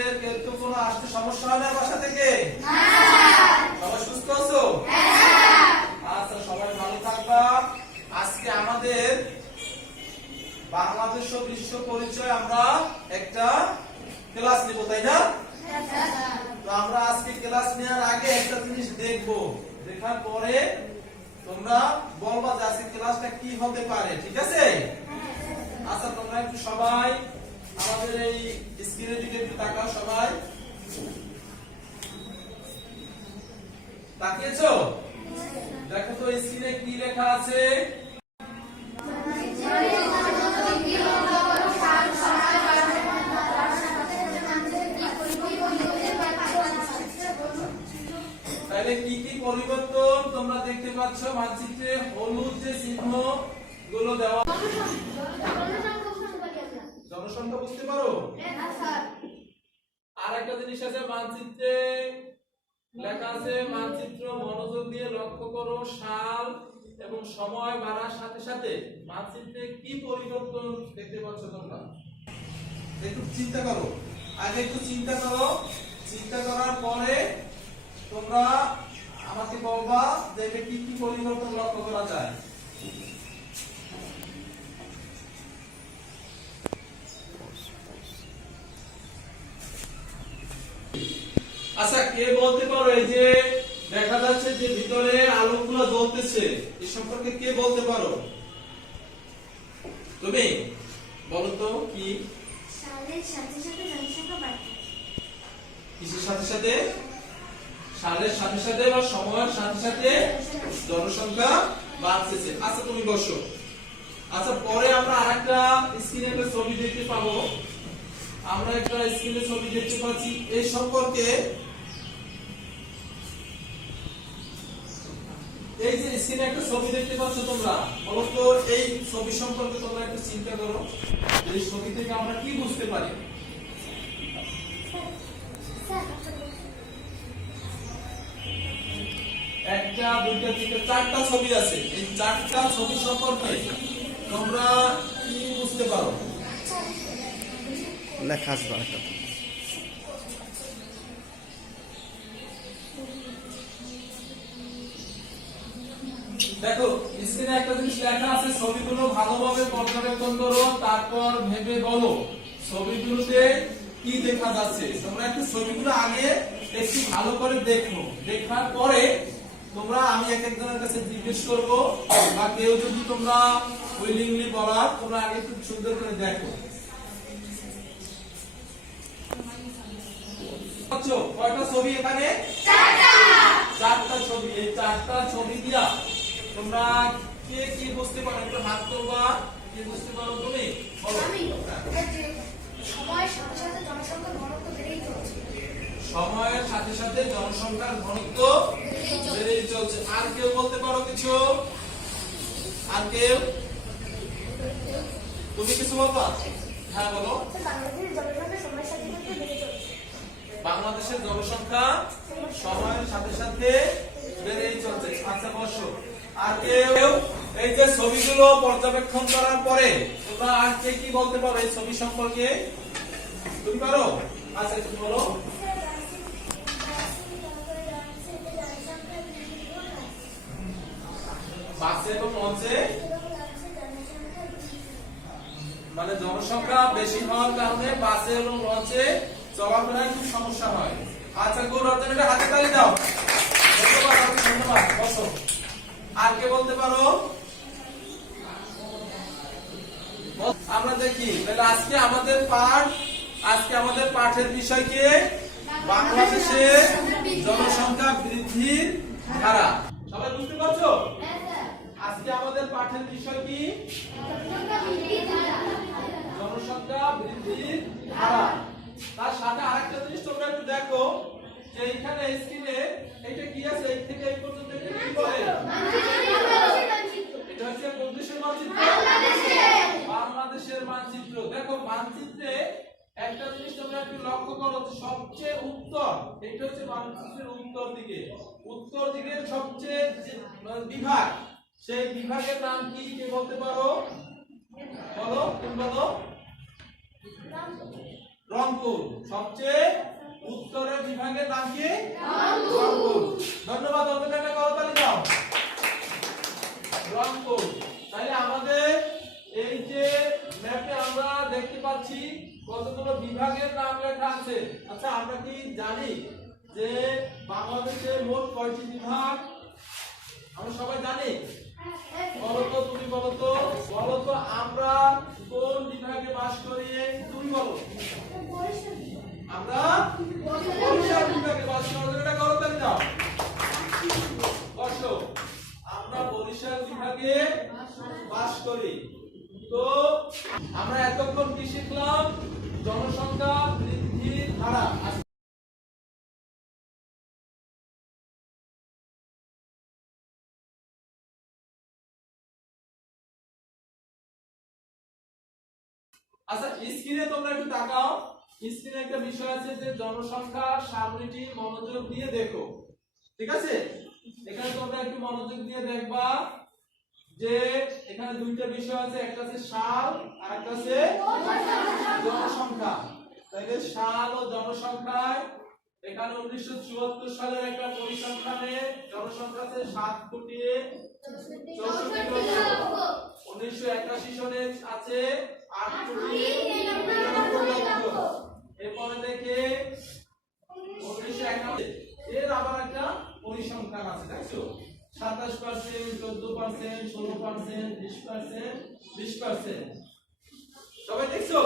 তোমাদের কেউ কোনো আসতে সমস্যা হয় না বাসা থেকে? সবাই সুস্থ আছো? আচ্ছা, সবাই ভালো থাকবা। আজকে আমাদের বাংলাদেশ ও বিশ্ব পরিচয় আমরা একটা ক্লাস নিব, তাই না? তো আমরা আজকে ক্লাস নেওয়ার আগে একটা জিনিস দেখবো, দেখার পরে তোমরা বলবা যে আজকে ক্লাসটা কি হতে পারে, ঠিক আছে? আচ্ছা, তোমরা একটু সবাই আমাদের এই স্ক্রিনের দিকে একটু তাকাও। সবাই তাকিয়েছো? দেখো তো স্ক্রিনে কি লেখা আছে। তাহলে কি কি পরিবর্তন তোমরা দেখতে পাচ্ছ মানচিত্রে? হলুদ যে চিহ্ন গুলো দেওয়া, জনসংখ্যা বুঝতে পারো? আর একটা জিনিস আছে মানচিত্রে লেখা আছে, মানচিত্র মনোযোগ দিয়ে লক্ষ্য করো, সাল এবং সময় বাড়ার সাথে সাথে মানচিত্রে কি পরিবর্তন দেখতে পাচ্ছ তোমরা? একটু চিন্তা করো, আগে একটু চিন্তা করো। চিন্তা করার পরে তোমরা আমাকে বলবা যে এটা কি কি পরিবর্তন লক্ষ্য করা যায়। আচ্ছা, কে বলতে পারো এই যে দেখা যাচ্ছে যে ভিতরে আলোগুলো জ্বলতেছে, এই সম্পর্কে কে বলতে পারো? তুমি বলো তো কি? সালের সাথে সাথে জনসংখ্যা বাড়ছে। কিসের সাথে সাথে? সালের সাথে সাথে বা সময়ের সাথে সাথে জনসংখ্যা বাড়তেছে। আচ্ছা, তুমি বসো। আচ্ছা, পরে আমরা আরেকটা স্ক্রিনে একটা ছবি দেখতে পাবো। আমরা একটা স্ক্রিনে ছবি দেখতে পাচ্ছি এই সম্পর্কে। এই যে স্ক্রিনে একটা ছবি দেখতে পাচ্ছ তোমরা, বলো তো এই ছবি সম্পর্কে তোমরা একটু চিন্তা করো, এই ছবি থেকে আমরা কি বুঝতে পারি? একটা, দুইটা, তিনটা, চারটা ছবি আছে। এই চারটা ছবি সম্পর্কে তোমরা কি বুঝতে পারো? লেখা আসবে একটা। দেখো স্ক্রিনে একটা জিনিস লেখা আছে, ছবিগুলো ভালোভাবে পর্যবেক্ষণ করো, তারপর ভেবে বলো ছবিগুলোতে কি দেখা যাচ্ছে। তোমরা একটু ছবিগুলো আগে একটু ভালো করে দেখো, দেখার পরে তোমরা আমি এক একজনের কাছে জিজ্ঞেস করবো, বা কেউ যদি তোমরা উইলিংলি বলার, তোমরা আগে একটু সুন্দর করে দেখো। কয়টা ছবি এখানে? চারটা ছবি। এই চারটা ছবি দিয়া তোমরা কে কি বুঝতে পারো? একটু হাত তোলবা, কি বুঝতে পারো তুমি? বলো। সময়ের সাথে সাথে জনসংখ্যার ঘনত্ব বেড়েই চলছে। সময়ের সাথে সাথে জনসংখ্যার ঘনত্ব বেড়েই চলছে। আর কেউ বলতে পারো কিছু? আর কেউ? তুমি কিছু বলবা? হ্যাঁ, বলো। বাংলাদেশের জনসংখ্যা সময়ের সাথে সাথে বেড়েই বাংলাদেশের জনসংখ্যা সময়ের সাথে সাথে বেড়েই চলছে। চলছে। আচ্ছা, বসো। আর কেউ এই যে ছবিগুলো পর্যবেক্ষণ করার পরে তোমরা আর কে কি বলতে পারো এই ছবি সম্পর্কে? তুমি পারো? আচ্ছা, তুমি বলো। বাসে এবং লঞ্চে মানে জনসংখ্যা বেশি হওয়ার কারণে বাসে এবং লঞ্চে চলাফেরায় খুব সমস্যা হয়। আচ্ছা, গুড, অর্জনটা হাতে তালি দাও। ধন্যবাদ, ধন্যবাদ। বসো। আর কে বলতে পারো? আমরা দেখি তাহলে আজকে আমাদের পাঠের বিষয় কি? বাংলাদেশের জনসংখ্যা বৃদ্ধির ধারা। সবাই বুঝতে পারছো? আজকে আমাদের পাঠের বিষয় কি? জনসংখ্যা বৃদ্ধির ধারা। তার সাথে আরেকটা জিনিস তোমরা একটু দেখো যে এইখানে স্ক্রিনে এটা কি আছে, এই থেকে এই পর্যন্ত এটা কি বলে? এটা হচ্ছে কোন দেশের মানচিত্র? বাংলাদেশের মানচিত্র। দেখো মানচিত্রে একটা জিনিস তোমরা একটু লক্ষ্য করো, সবচেয়ে উত্তর, এটা হচ্ছে মানচিত্রের উত্তর দিকে, উত্তর দিকের সবচেয়ে বিভাগ, সেই বিভাগের নাম কি? কে বলতে পারো? বলো, তুমি বলো। রংপুর। সবচেয়ে উত্তরের বিভাগের নাম কি? রংপুর। ধন্যবাদ, ওদের একটা করতালি দাও। রংপুর। তাহলে আমাদের এই যে ম্যাপে আমরা দেখতে পাচ্ছি কতগুলো বিভাগের নাম লেখা আছে। আচ্ছা, আমরা কি জানি যে বাংলাদেশে মোট কয়টি বিভাগ? আমরা সবাই জানি? বলো তো, তুমি বলো তো, আমরা কোন বিভাগে বাস করি? তুমি বলো। আমরা বরিশাল বিভাগে বাস করি। এটা করতালি দাও। বসো। আমরা বরিশাল বিভাগে বাস করি। তো আমরা এতক্ষণ কি শিখলাম? জনসংখ্যা বৃদ্ধির হার। আচ্ছা, স্ক্রিনে তোমরা একটু তাকাও। স্ক্রিনে একটা বিষয় আছে যে জনসংখ্যা সারণীটি মনোযোগ দিয়ে দেখো। ঠিক আছে? এখানে তোমরা একটু মনোযোগ দিয়ে দেখবা যে এখানে দুইটা বিষয় আছে, একটা আছে সাল আর একটা আছে জনসংখ্যা। তাহলে সাল ও জনসংখ্যায় এখানে 1974 সালের একটা পরিসংখ্যানে জনসংখ্যা আছে 7,64,00,000। 1981 সনে আছে 8,99,00,000। এরপরে দেখে 1991 এর আবার একটা পরিসংখ্যান আছে, দেখছো? 27%, 14%, 16%, 20%, 20%। সবাই দেখছো?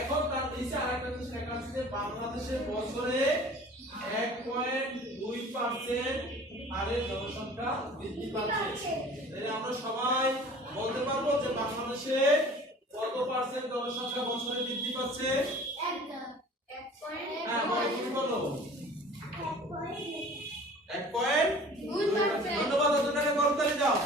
এখন তার নিচে আরেকটা জিনিস লেখা আছে যে বাংলাদেশে বছরে 1.2% হারে জনসংখ্যা বৃদ্ধি পাচ্ছে। তাই আমরা সবাই বলতে পারবো যে বাংলাদেশে কত পার্সেন্ট জনসংখ্যা বছরে বৃদ্ধি পাচ্ছে? হ্যাঁ, বলো। 1.2%। ধন্যবাদ, ওদেরকে করতালি দাও।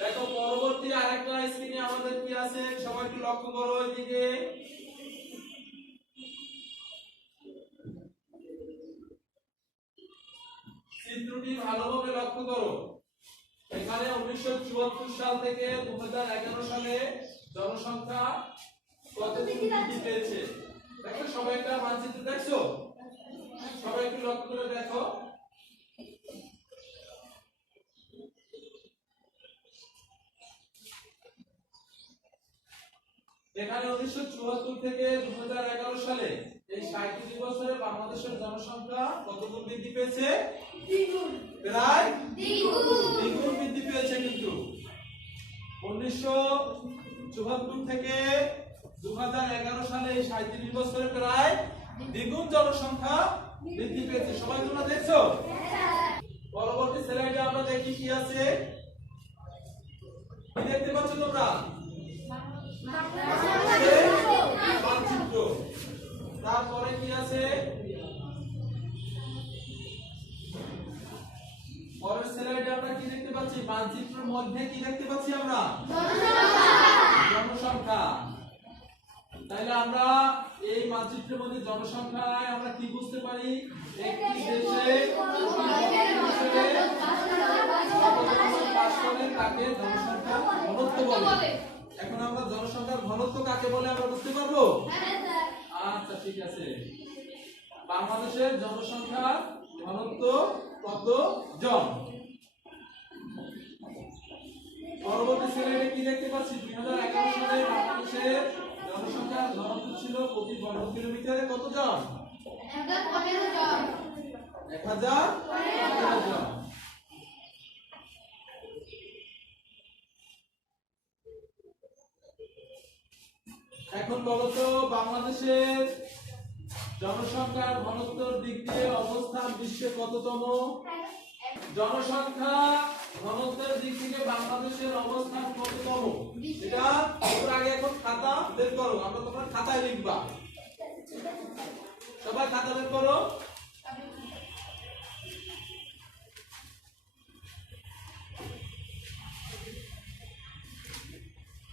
দেখো, পরবর্তী আরেকটা স্ক্রিনে আমাদের কি আছে সবাই একটু লক্ষ্য করো ওইদিকে। চিত্রটি ভালোভাবে লক্ষ্য করো। এখানে 1974 সাল থেকে 2011 সালে জনসংখ্যা কতটুকু বৃদ্ধি পেয়েছে দেখো। সবাই একটা মানচিত্র দেখছো? সবাই একটু লক্ষ্য করে দেখো। এখানে 1974 থেকে 2011 সালে এই 37 বছরে বাংলাদেশের জনসংখ্যা কতগুণ বৃদ্ধি পেয়েছে? প্রায় দ্বিগুণ বৃদ্ধি পেয়েছে। কিন্তু 1974 থেকে 2011 সালে এই 37 বছরে প্রায় দ্বিগুণ জনসংখ্যা বৃদ্ধি পেয়েছে। সবাই তোমরা দেখছো? পরবর্তী স্লাইডে আমরা দেখি কি আছে। কি দেখতে পাচ্ছ তোমরা? মানচিত্র। তারপরে কি আছে? পরের স্লাইডে আমরা কি দেখতে পাচ্ছি? মানচিত্রের মধ্যে কি দেখতে পাচ্ছি আমরা? জনসংখ্যা। তাহলে আমরা এই মানচিত্রের মধ্যে জনসংখ্যায় আমরা কি বুঝতে পারি? একটি দেশে তাকে জনসংখ্যার ঘনত্ব বলে। এখন আমরা জনসংখ্যার ঘনত্ব কাকে বলে আমরা বুঝতে পারবো? আচ্ছা, ঠিক আছে। বাংলাদেশের জনসংখ্যার ঘনত্ব কত জন? পরবর্তী স্লাইডে কি দেখতে পাচ্ছি? 2011 সালে বাংলাদেশের জনসংখ্যার ঘনত্ব ছিল প্রতি বর্গ কিলোমিটারে কত জন? 1015 জন। এখন বলো তো, বাংলাদেশের জনসংখ্যার ঘনত্বের দিক দিয়ে অবস্থান বিশ্বে কততম? জনসংখ্যা ঘনত্বের দিক থেকে বাংলাদেশের অবস্থান কততম? এটা তোমরা আগে এখন খাতা বের করো। আমরা তোমরা খাতায় লিখবা। সবাই খাতা বের করো।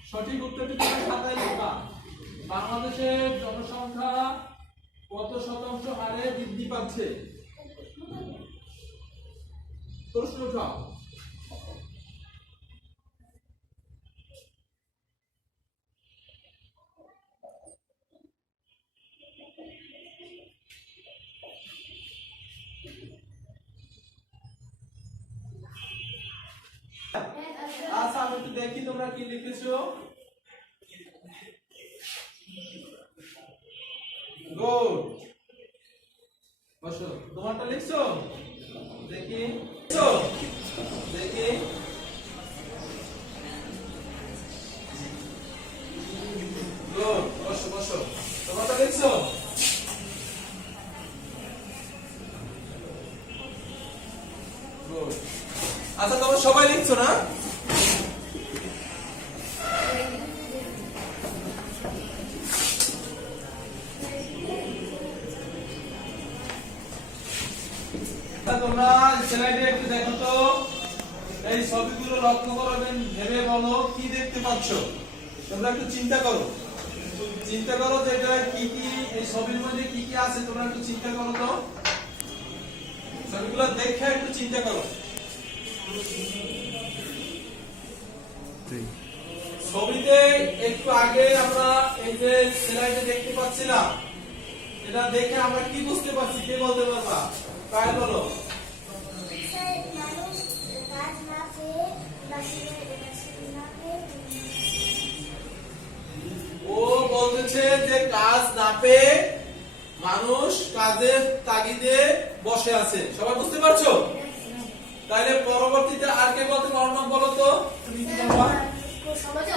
সঠিক উত্তরটি তোমরা খাতায় লিখবা। বাংলাদেশের জনসংখ্যা কত শতাংশ হারে বৃদ্ধি পাচ্ছে? প্রশ্ন উঠাও। দেখি তোমরা কি লিখেছো। গুড, বসো। তোমারটা লিখছো দেখি, লিখছো দেখি। গুড, বসো বসো। তোমারটা লিখছো? গুড। আচ্ছা তোমরা সবাই লিখছো না? তোমরা স্লাইডে একটু দেখো তো, এই ছবিগুলো লক্ষ্য করবেন, ভেবে বলো কি দেখতে পাচ্ছ। তোমরা একটু চিন্তা করো, চিন্তা করো যে এটা কি কি, এই ছবির মধ্যে কি কি আছে। তোমরা একটু চিন্তা করো তো, ছবিগুলো দেখে একটু চিন্তা করো। ছবিতে একটু আগে আমরা এই যে স্লাইডে দেখতে পাচ্ছিলাম, এটা দেখে আমরা কি বুঝতে পারছি, কে বলতে পারবা? কাল বলো। মানুষ কাজ না পেয়ে ও বলতেছে যে কাজ না পেয়ে মানুষ কাজের তাগিদে বসে আছে। সবাই বুঝতে পারছো? তাহলে পরবর্তীতে আর কে বলতে পারো না বলো তো, তুমি কি বলবা? সমাজে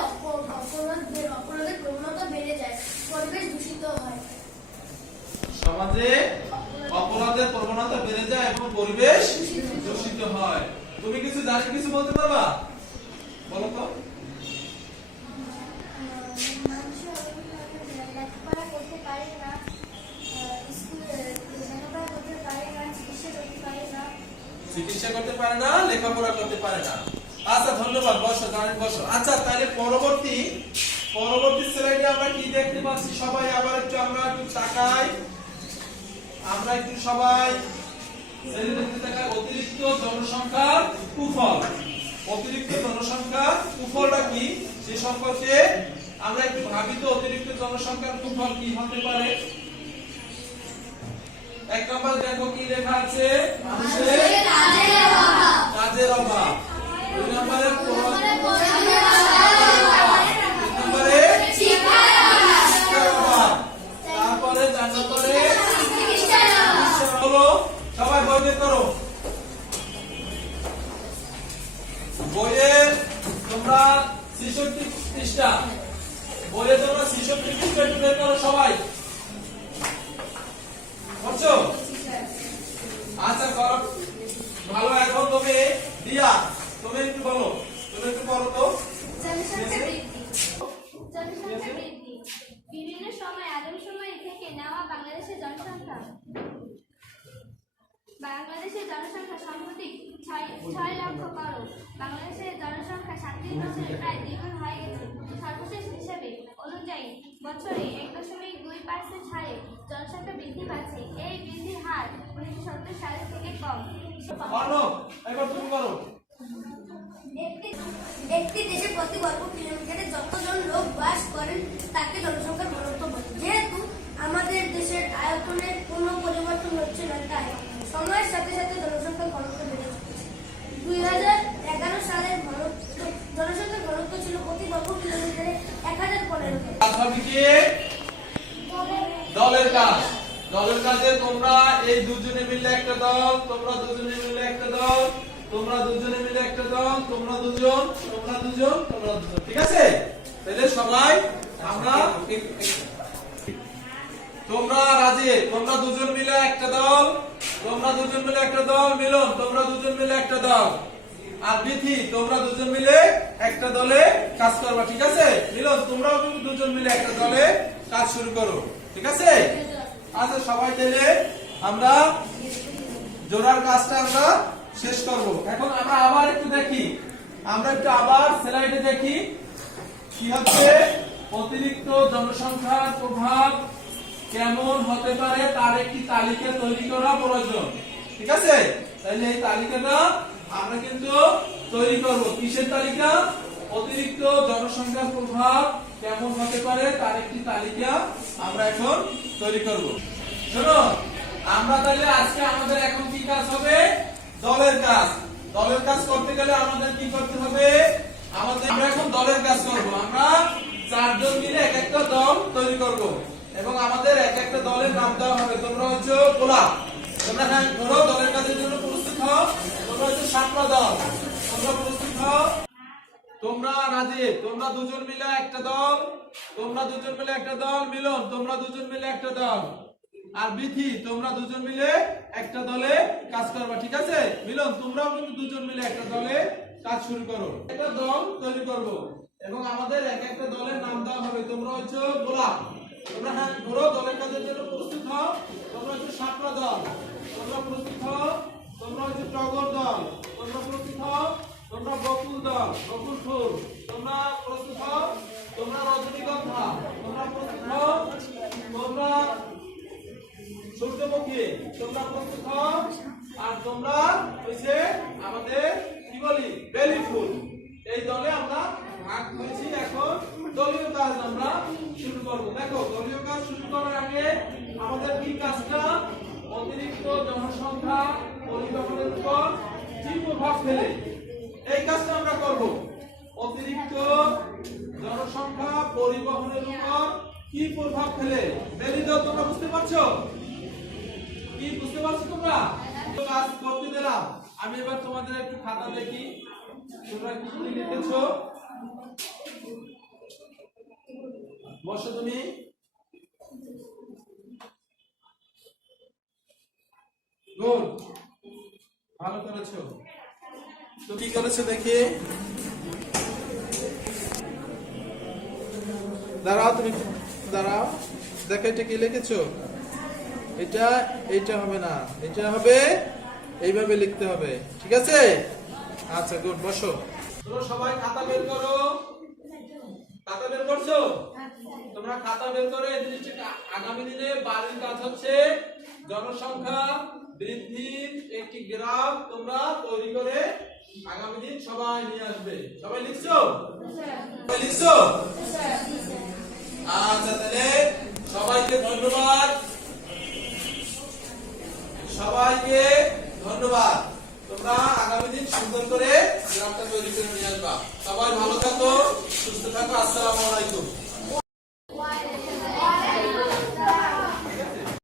অপরাধের প্রবণতা বেড়ে যায়, পরিবেশ দূষিত হয়। সমাজে অপরাধের প্রবণতা বেড়ে যায় এবং পরিবেশ দূষিত হয়। তুমি কিছু জানি, কিছু বলতে পারবা? বলো তো। মানুষ লেখাপড়া করতে পারে না, লেখাপড়া করতে পারে না, চিকিৎসা করতে পারে না। চিকিৎসা করতে পারে না, লেখাপড়া করতে পারে না। আচ্ছা ধন্যবাদ, বসো জানেন, বসো। আচ্ছা তাহলে পরবর্তী স্লাইডে আমরা কি দেখতে পাচ্ছি? সবাই আবার একটু আমরা একটু তাকাই, আমরা একটু সবাই দেখতে তাকাই। অতিরিক্ত জনসংখ্যার কুফল। অতিরিক্ত জনসংখ্যার কুফলটা কি সে সম্পর্কে আমরা একটু ভাবি তো। অতিরিক্ত জনসংখ্যার কুফল কি হতে পারে? এক নম্বর দেখো কি লেখা আছে, মানুষের কাজের অভাব। দুই নম্বরে শিক্ষার অভাব। তারপরে চার নম্বরে হলো, সবাই বই বের করো। বইয়ের তোমরা 66 পৃষ্ঠা, বইয়ে তোমরা 66 পৃষ্ঠা একটু বের করো সবাই। করছো? আচ্ছা করো, ভালো। এখন তুমি দিয়া, তুমি একটু বলো, তুমি একটু বলো তো। জনসংখ্যা বৃদ্ধি। বিভিন্ন সময় আদমশুমারি থেকে নেওয়া বাংলাদেশের জনসংখ্যা সম্প্রতি 6 লক্ষ করোড়। বাংলাদেশের জনসংখ্যা 37 বছরে প্রায় দ্বিগুণ হয়ে গেছে। সর্বশেষ হিসাবে অনুযায়ী বছরে 1.2% হারে জনসংখ্যা বৃদ্ধি পাচ্ছে। এই বৃদ্ধির হার 1970 সালের থেকে কম। এবার তুমি করো। একটি দেশে প্রতি বর্গ কিলোমিটারে যতজন লোক বাস করেন তাকে জনসংখ্যার ঘনত্ব বলে। যেহেতু আমাদের দেশের আয়তনের কোনো পরিবর্তন হচ্ছে না, তাই সময়ের সাথে সাথে জনসংখ্যার ঘনত্ব বেড়ে চলেছে। 2011 সালের জনসংখ্যার ঘনত্ব ছিল প্রতি বর্গ কিলোমিটারে 1015। দলের কাজ, দলের কাজে তোমরা এই দুজনে মিলে একটা দল, তোমরা দুজনে মিলে একটা দল, তোমরা দুজনে মিলে একটা দল, তোমরা দুজন, তোমরা দুজন, তোমরা দুজন। ঠিক আছে? তাহলে সবাই আমরা তোমরা রাজি, তোমরা দুজন মিলে একটা দল, তোমরা দুজন মিলে একটা দল। মিলন, তোমরা দুজন মিলে একটা দল। আর বিথি, তোমরা দুজন মিলে একটা দলে কাজ করবা। ঠিক আছে? মিলন, তোমরাও কিন্তু দুজন মিলে একটা দলে কাজ শুরু করো। ঠিক আছে? আচ্ছা সবাই তাহলে আমরা জোড়ার কাজটা আমরা শেষ করব। এখন আমরা আবার একটু দেখি, আমরা একটু আবার স্লাইডে দেখি কি হচ্ছে। অতিরিক্ত জনসংখ্যার প্রভাব কেমন হতে পারে তার একটি তালিকা তৈরি করা প্রয়োজন। ঠিক আছে? তাহলে এই তালিকাটা আমরা কিন্তু তৈরি করব। কিসের তালিকা? অতিরিক্ত জনসংখ্যার প্রভাব কেমন হতে পারে তার একটি তালিকা আমরা এখন তৈরি করব। শোনো, আমরা তাহলে আজকে আমাদের এখন কি কাজ হবে? দলের কাজ। দলের কাজ করতে গেলে আমাদের কি করতে হবে? আমরা এখন দলের কাজ করব। আমরা 4 জন মিলে এক একটা দল তৈরি করব এবং আমাদের এক একটা দলের নাম দেওয়া হবে। তোমরা হচ্ছে গোলাপ, তোমরা হ্যাঁ ধরো দলের কাজের জন্য প্রস্তুত হও। তোমরা হচ্ছে শাপলা দল, তোমরা প্রস্তুত হও। তোমরা রাজীব, তোমরা দুজন মিলে একটা দল, তোমরা দুজন মিলে একটা দল। মিলন, তোমরা দুজন মিলে একটা দল। আর বিথি, তোমরা দুজন মিলে একটা দলে কাজ করবা, ঠিক আছে? মিলন, তোমরাও কিন্তু দুজন মিলে একটা দলে কাজ শুরু করো। একটা দল তৈরি করব এবং আমাদের এক একটা দলের নাম দেওয়া হবে। তোমরা হচ্ছে গোলাপ, তোমরা হ্যাঁ ধরো দলের কাজের জন্য প্রস্তুত হও। তোমরা হচ্ছে শাপলা দল, তোমরা প্রস্তুত হও। তোমরা হচ্ছে টগর দল, তোমরা প্রস্তুত হও। তোমরা বকুল দল, বকুল ফুল, তোমরা প্রস্তুত হও। তোমরা রজনীগন্ধা, তোমরা প্রস্তুত হও। তোমরা সূর্যমুখী, তোমরা প্রস্তুত হও। আর তোমরা হইছে আমাদের কি বলি বেলি ফুল। এই দলে আমরা ভাগ হয়েছি। এখন দলীয় কাজ আমরা শুরু করব। দেখো, দলীয় কাজ শুরু করার আগে আমাদের কি কাজটা? অতিরিক্ত জনসংখ্যা পরিবহনের উপর কি প্রভাব ফেলে এই কাজটা আমরা করব। অতিরিক্ত জনসংখ্যা পরিবহনের উপর কি প্রভাব ফেলে? বেলি দল, তোমরা বুঝতে পারছো? কি বুঝতে পারছো তোমরা? কাজ করতে দিলাম। আমি এবার তোমাদের একটু খাতা দেখি, তোমরা কি কি লিখেছো। বসো তুমি। গুড, ভালো করেছো। তো কি করেছো দেখি? দাঁড়াও, তুমি দাঁড়াও, দেখো এটা কি লিখেছো। এটা হবে না, এটা হবে এইভাবে লিখতে হবে, ঠিক আছে? আচ্ছা গুড, বসো। তোমরা সবাই খাতা বের করো। খাতা বের করছো? তোমরা খাতা বের করে এই জিনিসটা আগামী দিনে বাড়ির কাজ হচ্ছে জনসংখ্যা বৃদ্ধির একটি গ্রাফ তোমরা তৈরি করে আগামী দিন সবাই নিয়ে আসবে। সবাই লিখছো? সবাই লিখছো? আচ্ছা, তাহলে সবাইকে ধন্যবাদ, সবাইকে ধন্যবাদ। তোমরা আগামী দিন সুন্দর করে গ্রাফটা তৈরি করে নিয়ে আসবা। সবাই ভালো থাকো, সুস্থ থাকো। আসসালামু আলাইকুম।